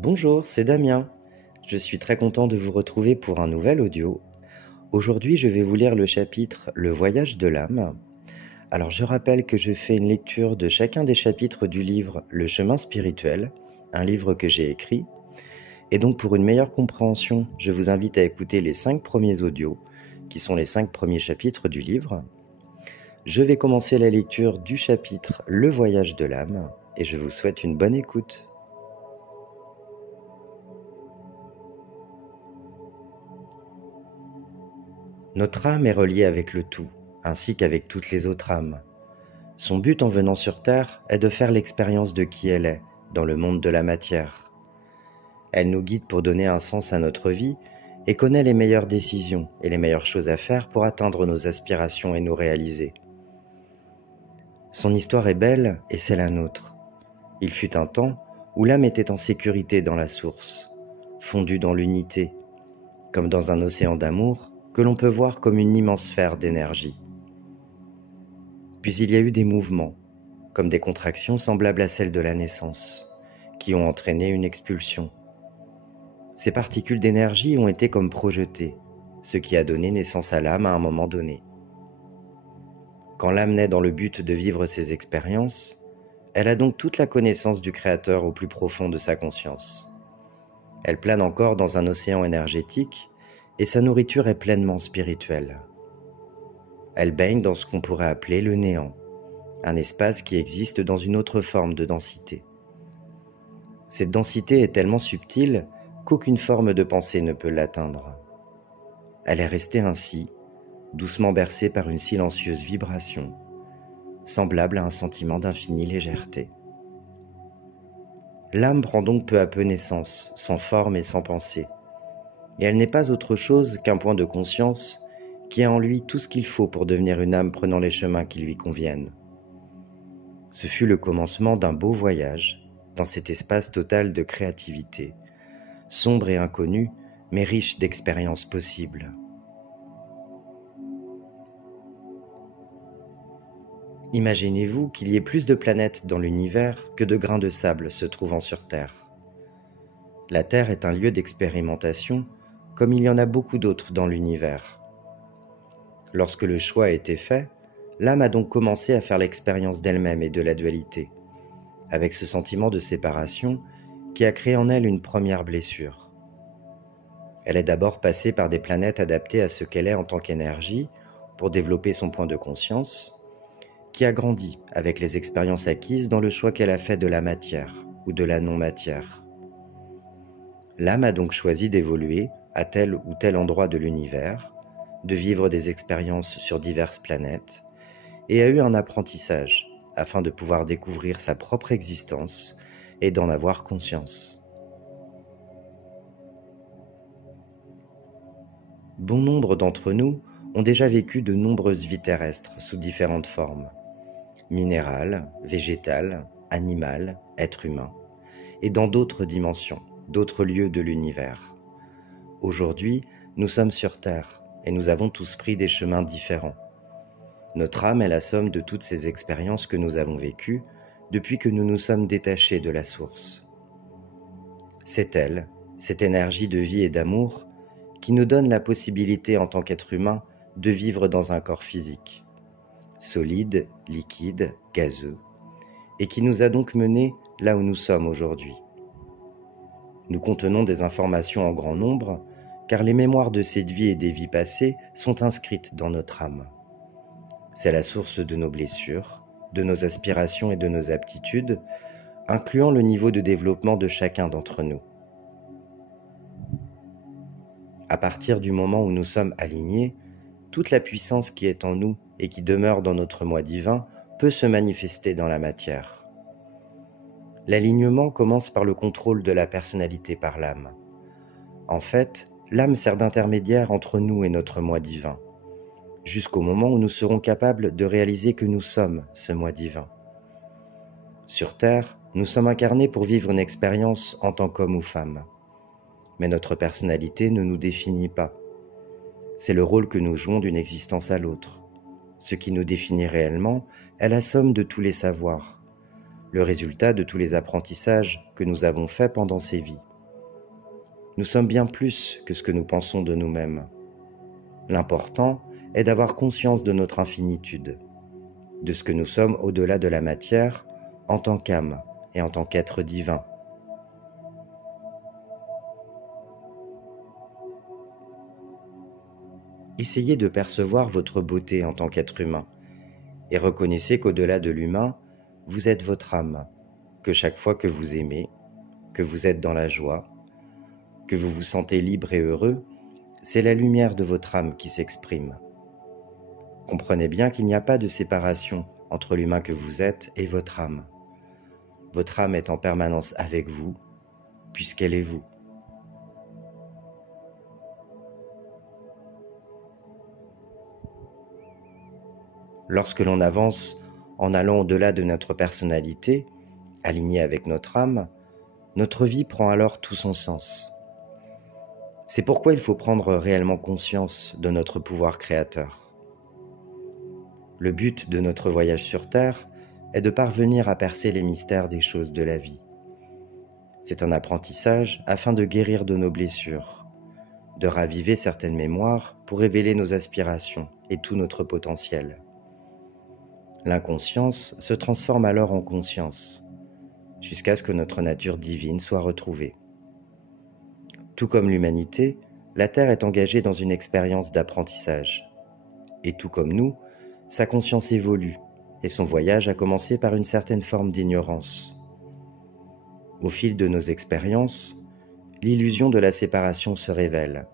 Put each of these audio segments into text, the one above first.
Bonjour, c'est Damien. Je suis très content de vous retrouver pour un nouvel audio. Aujourd'hui, je vais vous lire le chapitre Le voyage de l'âme. Alors, je rappelle que je fais une lecture de chacun des chapitres du livre Le chemin spirituel, un livre que j'ai écrit. Et donc, pour une meilleure compréhension, je vous invite à écouter les 5 premiers audios, qui sont les 5 premiers chapitres du livre. Je vais commencer la lecture du chapitre Le voyage de l'âme, et je vous souhaite une bonne écoute. Notre âme est reliée avec le tout, ainsi qu'avec toutes les autres âmes. Son but en venant sur Terre est de faire l'expérience de qui elle est, dans le monde de la matière. Elle nous guide pour donner un sens à notre vie et connaît les meilleures décisions et les meilleures choses à faire pour atteindre nos aspirations et nous réaliser. Son histoire est belle et c'est la nôtre. Il fut un temps où l'âme était en sécurité dans la source, fondue dans l'unité, comme dans un océan d'amour que l'on peut voir comme une immense sphère d'énergie. Puis il y a eu des mouvements, comme des contractions semblables à celles de la naissance, qui ont entraîné une expulsion. Ces particules d'énergie ont été comme projetées, ce qui a donné naissance à l'âme à un moment donné. Quand l'âme naît dans le but de vivre ses expériences, elle a donc toute la connaissance du Créateur au plus profond de sa conscience. Elle plane encore dans un océan énergétique et sa nourriture est pleinement spirituelle. Elle baigne dans ce qu'on pourrait appeler le néant, un espace qui existe dans une autre forme de densité. Cette densité est tellement subtile qu'aucune forme de pensée ne peut l'atteindre. Elle est restée ainsi, doucement bercée par une silencieuse vibration, semblable à un sentiment d'infinie légèreté. L'âme prend donc peu à peu naissance, sans forme et sans pensée, et elle n'est pas autre chose qu'un point de conscience qui a en lui tout ce qu'il faut pour devenir une âme prenant les chemins qui lui conviennent. Ce fut le commencement d'un beau voyage dans cet espace total de créativité, sombre et inconnu, mais riche d'expériences possibles. Imaginez-vous qu'il y ait plus de planètes dans l'univers que de grains de sable se trouvant sur Terre. La Terre est un lieu d'expérimentation, comme il y en a beaucoup d'autres dans l'univers. Lorsque le choix a été fait, l'âme a donc commencé à faire l'expérience d'elle-même et de la dualité, avec ce sentiment de séparation qui a créé en elle une première blessure. Elle est d'abord passée par des planètes adaptées à ce qu'elle est en tant qu'énergie pour développer son point de conscience, qui a grandi avec les expériences acquises dans le choix qu'elle a fait de la matière ou de la non-matière. L'âme a donc choisi d'évoluer à tel ou tel endroit de l'univers, de vivre des expériences sur diverses planètes, et a eu un apprentissage afin de pouvoir découvrir sa propre existence et d'en avoir conscience. Bon nombre d'entre nous ont déjà vécu de nombreuses vies terrestres sous différentes formes, minérales, végétales, animales, êtres humains, et dans d'autres dimensions, d'autres lieux de l'univers. Aujourd'hui, nous sommes sur Terre et nous avons tous pris des chemins différents. Notre âme est la somme de toutes ces expériences que nous avons vécues depuis que nous nous sommes détachés de la source. C'est elle, cette énergie de vie et d'amour, qui nous donne la possibilité en tant qu'être humain de vivre dans un corps physique, solide, liquide, gazeux, et qui nous a donc menés là où nous sommes aujourd'hui. Nous contenons des informations en grand nombre, car les mémoires de cette vie et des vies passées sont inscrites dans notre âme. C'est la source de nos blessures, de nos aspirations et de nos aptitudes, incluant le niveau de développement de chacun d'entre nous. À partir du moment où nous sommes alignés, toute la puissance qui est en nous et qui demeure dans notre moi divin peut se manifester dans la matière. L'alignement commence par le contrôle de la personnalité par l'âme. En fait, l'âme sert d'intermédiaire entre nous et notre moi divin, jusqu'au moment où nous serons capables de réaliser que nous sommes ce moi divin. Sur Terre, nous sommes incarnés pour vivre une expérience en tant qu'homme ou femme. Mais notre personnalité ne nous définit pas. C'est le rôle que nous jouons d'une existence à l'autre. Ce qui nous définit réellement est la somme de tous les savoirs, le résultat de tous les apprentissages que nous avons faits pendant ces vies, Nous sommes bien plus que ce que nous pensons de nous-mêmes. L'important est d'avoir conscience de notre infinitude, de ce que nous sommes au-delà de la matière en tant qu'âme et en tant qu'être divin. Essayez de percevoir votre beauté en tant qu'être humain et reconnaissez qu'au-delà de l'humain, vous êtes votre âme, que chaque fois que vous aimez, que vous êtes dans la joie, que vous vous sentez libre et heureux, c'est la lumière de votre âme qui s'exprime. Comprenez bien qu'il n'y a pas de séparation entre l'humain que vous êtes et votre âme. Votre âme est en permanence avec vous, puisqu'elle est vous. Lorsque l'on avance en allant au-delà de notre personnalité, alignée avec notre âme, notre vie prend alors tout son sens. C'est pourquoi il faut prendre réellement conscience de notre pouvoir créateur. Le but de notre voyage sur Terre est de parvenir à percer les mystères des choses de la vie. C'est un apprentissage afin de guérir de nos blessures, de raviver certaines mémoires pour révéler nos aspirations et tout notre potentiel. L'inconscience se transforme alors en conscience, jusqu'à ce que notre nature divine soit retrouvée. Tout comme l'humanité, la Terre est engagée dans une expérience d'apprentissage. Et tout comme nous, sa conscience évolue, et son voyage a commencé par une certaine forme d'ignorance. Au fil de nos expériences, l'illusion de la séparation se révèle,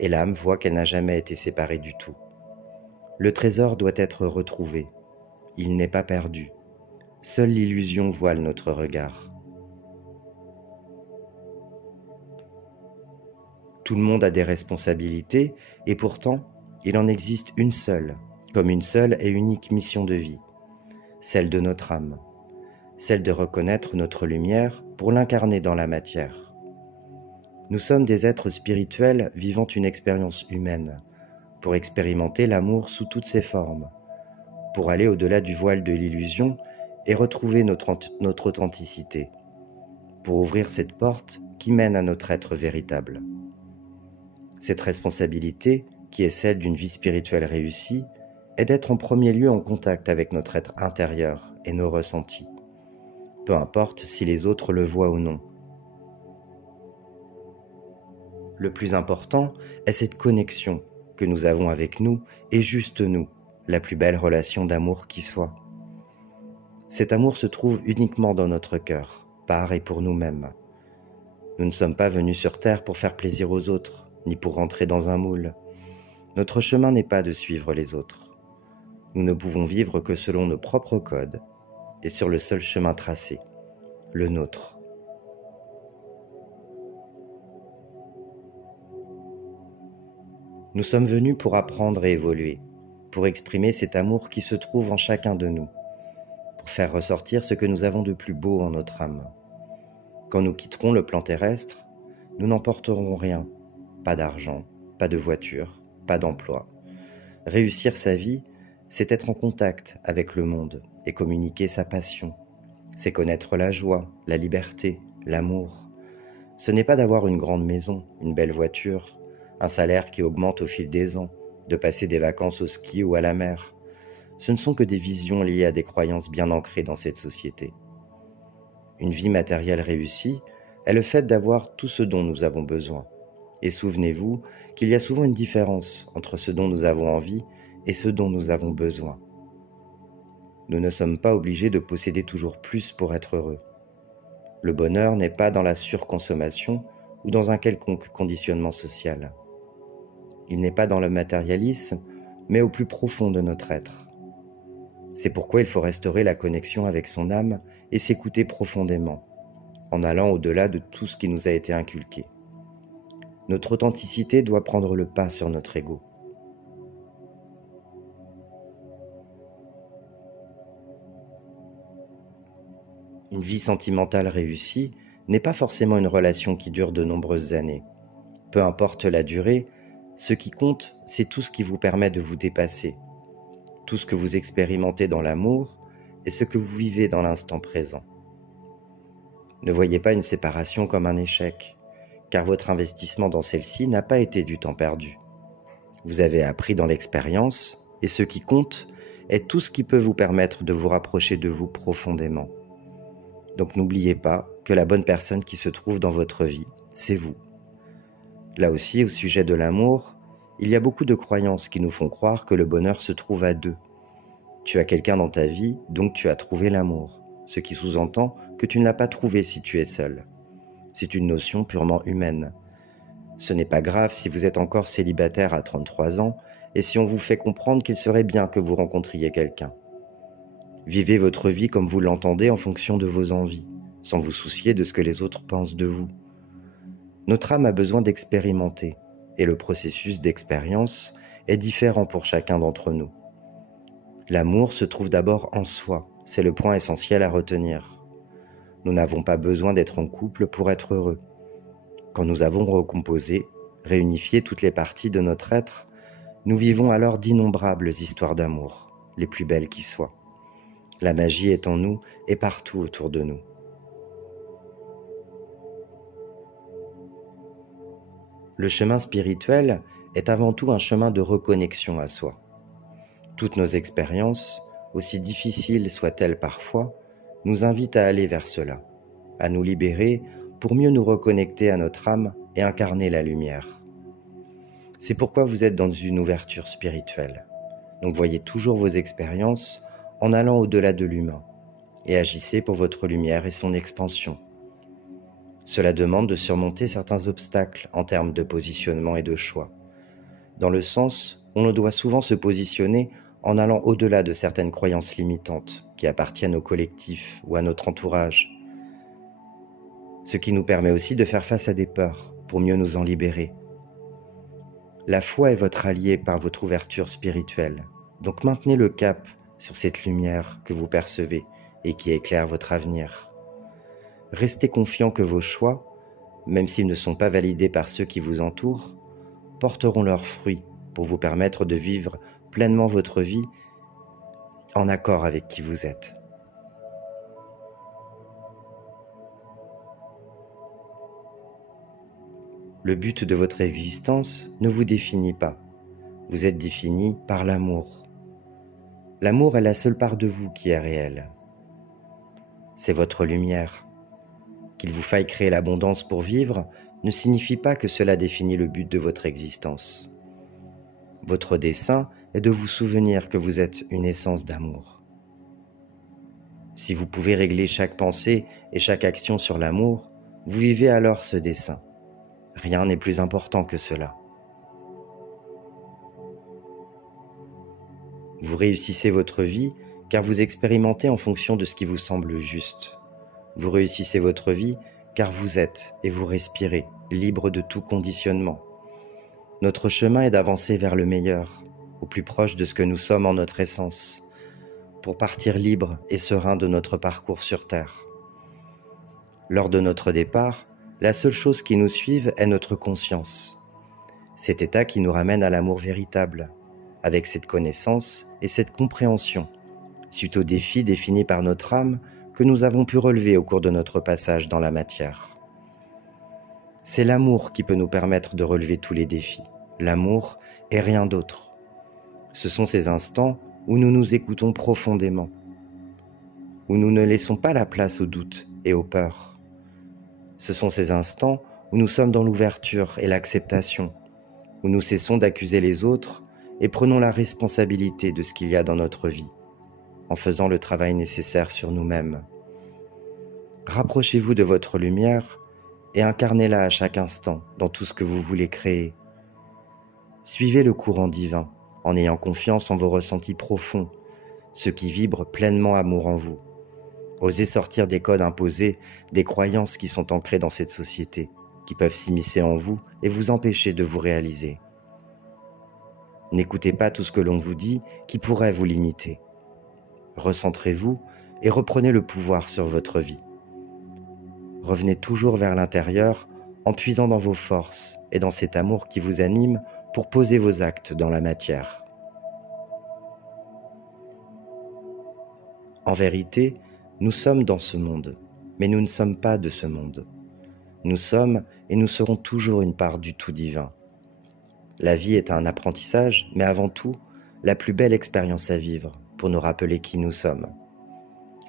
et l'âme voit qu'elle n'a jamais été séparée du tout. Le trésor doit être retrouvé. Il n'est pas perdu. Seule l'illusion voile notre regard. Tout le monde a des responsabilités, et pourtant, il en existe une seule, comme une seule et unique mission de vie, celle de notre âme, celle de reconnaître notre lumière pour l'incarner dans la matière. Nous sommes des êtres spirituels vivant une expérience humaine, pour expérimenter l'amour sous toutes ses formes, pour aller au-delà du voile de l'illusion et retrouver notre authenticité, pour ouvrir cette porte qui mène à notre être véritable. Cette responsabilité, qui est celle d'une vie spirituelle réussie, est d'être en premier lieu en contact avec notre être intérieur et nos ressentis, peu importe si les autres le voient ou non. Le plus important est cette connexion que nous avons avec nous et juste nous, la plus belle relation d'amour qui soit. Cet amour se trouve uniquement dans notre cœur, par et pour nous-mêmes. Nous ne sommes pas venus sur Terre pour faire plaisir aux autres, ni pour rentrer dans un moule. Notre chemin n'est pas de suivre les autres. Nous ne pouvons vivre que selon nos propres codes et sur le seul chemin tracé, le nôtre. Nous sommes venus pour apprendre et évoluer, pour exprimer cet amour qui se trouve en chacun de nous, pour faire ressortir ce que nous avons de plus beau en notre âme. Quand nous quitterons le plan terrestre, nous n'emporterons rien, pas d'argent, pas de voiture, pas d'emploi. Réussir sa vie, c'est être en contact avec le monde et communiquer sa passion. C'est connaître la joie, la liberté, l'amour. Ce n'est pas d'avoir une grande maison, une belle voiture, un salaire qui augmente au fil des ans, de passer des vacances au ski ou à la mer. Ce ne sont que des visions liées à des croyances bien ancrées dans cette société. Une vie matérielle réussie est le fait d'avoir tout ce dont nous avons besoin. Et souvenez-vous qu'il y a souvent une différence entre ce dont nous avons envie et ce dont nous avons besoin. Nous ne sommes pas obligés de posséder toujours plus pour être heureux. Le bonheur n'est pas dans la surconsommation ou dans un quelconque conditionnement social. Il n'est pas dans le matérialisme, mais au plus profond de notre être. C'est pourquoi il faut restaurer la connexion avec son âme et s'écouter profondément, en allant au-delà de tout ce qui nous a été inculqué. Notre authenticité doit prendre le pas sur notre ego. Une vie sentimentale réussie n'est pas forcément une relation qui dure de nombreuses années. Peu importe la durée, ce qui compte, c'est tout ce qui vous permet de vous dépasser, tout ce que vous expérimentez dans l'amour et ce que vous vivez dans l'instant présent. Ne voyez pas une séparation comme un échec, car votre investissement dans celle-ci n'a pas été du temps perdu. Vous avez appris dans l'expérience, et ce qui compte est tout ce qui peut vous permettre de vous rapprocher de vous profondément. Donc n'oubliez pas que la bonne personne qui se trouve dans votre vie, c'est vous. Là aussi, au sujet de l'amour, il y a beaucoup de croyances qui nous font croire que le bonheur se trouve à deux. Tu as quelqu'un dans ta vie, donc tu as trouvé l'amour, ce qui sous-entend que tu ne l'as pas trouvé si tu es seul. C'est une notion purement humaine. Ce n'est pas grave si vous êtes encore célibataire à 33 ans et si on vous fait comprendre qu'il serait bien que vous rencontriez quelqu'un. Vivez votre vie comme vous l'entendez en fonction de vos envies, sans vous soucier de ce que les autres pensent de vous. Notre âme a besoin d'expérimenter, et le processus d'expérience est différent pour chacun d'entre nous. L'amour se trouve d'abord en soi, c'est le point essentiel à retenir. Nous n'avons pas besoin d'être en couple pour être heureux. Quand nous avons recomposé, réunifié toutes les parties de notre être, nous vivons alors d'innombrables histoires d'amour, les plus belles qui soient. La magie est en nous et partout autour de nous. Le chemin spirituel est avant tout un chemin de reconnexion à soi. Toutes nos expériences, aussi difficiles soient-elles parfois, nous invitent à aller vers cela, à nous libérer pour mieux nous reconnecter à notre âme et incarner la lumière. C'est pourquoi vous êtes dans une ouverture spirituelle. Donc voyez toujours vos expériences en allant au-delà de l'humain et agissez pour votre lumière et son expansion. Cela demande de surmonter certains obstacles en termes de positionnement et de choix, dans le sens où on doit souvent se positionner en allant au-delà de certaines croyances limitantes qui appartiennent au collectif ou à notre entourage, ce qui nous permet aussi de faire face à des peurs pour mieux nous en libérer. La foi est votre allié par votre ouverture spirituelle, donc maintenez le cap sur cette lumière que vous percevez et qui éclaire votre avenir. Restez confiant que vos choix, même s'ils ne sont pas validés par ceux qui vous entourent, porteront leurs fruits pour vous permettre de vivre pleinement votre vie en accord avec qui vous êtes. Le but de votre existence ne vous définit pas. Vous êtes défini par l'amour. L'amour est la seule part de vous qui est réelle. C'est votre lumière. Qu'il vous faille créer l'abondance pour vivre ne signifie pas que cela définit le but de votre existence. Votre dessein est de vous souvenir que vous êtes une essence d'amour. Si vous pouvez régler chaque pensée et chaque action sur l'amour, vous vivez alors ce dessein. Rien n'est plus important que cela. Vous réussissez votre vie car vous expérimentez en fonction de ce qui vous semble juste. Vous réussissez votre vie car vous êtes et vous respirez, libre de tout conditionnement. Notre chemin est d'avancer vers le meilleur, au plus proche de ce que nous sommes en notre essence, pour partir libre et serein de notre parcours sur Terre. Lors de notre départ, la seule chose qui nous suive est notre conscience. Cet état qui nous ramène à l'amour véritable, avec cette connaissance et cette compréhension, suite aux défis définis par notre âme que nous avons pu relever au cours de notre passage dans la matière. C'est l'amour qui peut nous permettre de relever tous les défis. L'amour et rien d'autre. Ce sont ces instants où nous nous écoutons profondément, où nous ne laissons pas la place aux doutes et aux peurs. Ce sont ces instants où nous sommes dans l'ouverture et l'acceptation, où nous cessons d'accuser les autres et prenons la responsabilité de ce qu'il y a dans notre vie, en faisant le travail nécessaire sur nous-mêmes. Rapprochez-vous de votre lumière et incarnez-la à chaque instant dans tout ce que vous voulez créer. Suivez le courant divin en ayant confiance en vos ressentis profonds, ceux qui vibrent pleinement amour en vous. Osez sortir des codes imposés, des croyances qui sont ancrées dans cette société, qui peuvent s'immiscer en vous et vous empêcher de vous réaliser. N'écoutez pas tout ce que l'on vous dit qui pourrait vous limiter. Recentrez-vous et reprenez le pouvoir sur votre vie. Revenez toujours vers l'intérieur en puisant dans vos forces et dans cet amour qui vous anime pour poser vos actes dans la matière. En vérité, nous sommes dans ce monde, mais nous ne sommes pas de ce monde. Nous sommes et nous serons toujours une part du tout divin. La vie est un apprentissage, mais avant tout, la plus belle expérience à vivre pour nous rappeler qui nous sommes,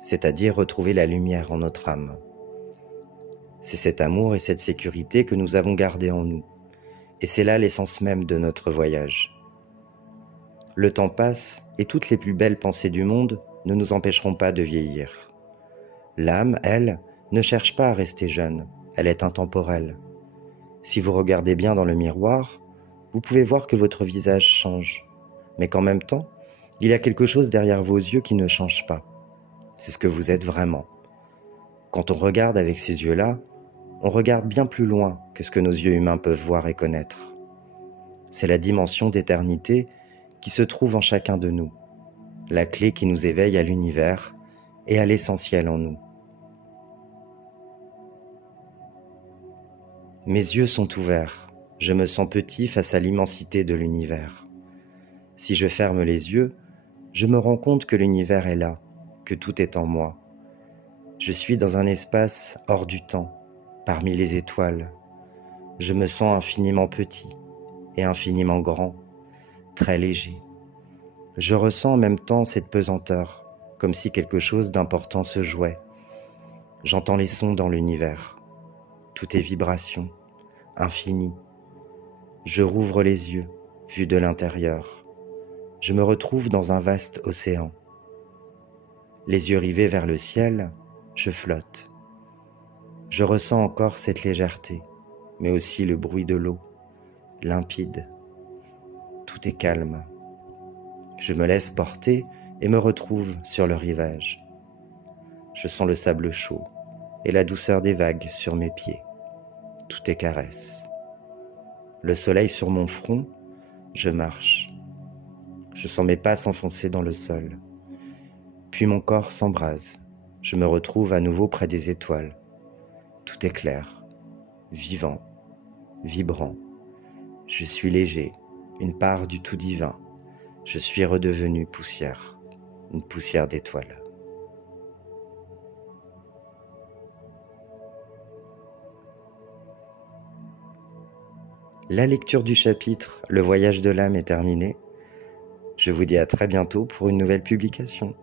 c'est-à-dire retrouver la lumière en notre âme. C'est cet amour et cette sécurité que nous avons gardés en nous, et c'est là l'essence même de notre voyage. Le temps passe et toutes les plus belles pensées du monde ne nous empêcheront pas de vieillir. L'âme, elle, ne cherche pas à rester jeune, elle est intemporelle. Si vous regardez bien dans le miroir, vous pouvez voir que votre visage change, mais qu'en même temps, il y a quelque chose derrière vos yeux qui ne change pas. C'est ce que vous êtes vraiment. Quand on regarde avec ces yeux-là, on regarde bien plus loin que ce que nos yeux humains peuvent voir et connaître. C'est la dimension d'éternité qui se trouve en chacun de nous, la clé qui nous éveille à l'univers et à l'essentiel en nous. Mes yeux sont ouverts, je me sens petit face à l'immensité de l'univers. Si je ferme les yeux, je me rends compte que l'univers est là, que tout est en moi. Je suis dans un espace hors du temps, parmi les étoiles. Je me sens infiniment petit et infiniment grand, très léger. Je ressens en même temps cette pesanteur, comme si quelque chose d'important se jouait. J'entends les sons dans l'univers. Tout est vibration, infini. Je rouvre les yeux, vu de l'intérieur. Je me retrouve dans un vaste océan. Les yeux rivés vers le ciel, je flotte. Je ressens encore cette légèreté, mais aussi le bruit de l'eau, limpide. Tout est calme. Je me laisse porter et me retrouve sur le rivage. Je sens le sable chaud et la douceur des vagues sur mes pieds. Tout est caresse. Le soleil sur mon front, je marche. Je sens mes pas s'enfoncer dans le sol. Puis mon corps s'embrase. Je me retrouve à nouveau près des étoiles. Tout est clair, vivant, vibrant. Je suis léger, une part du tout divin. Je suis redevenu poussière, une poussière d'étoiles. La lecture du chapitre « Le voyage de l'âme » est terminée. Je vous dis à très bientôt pour une nouvelle publication.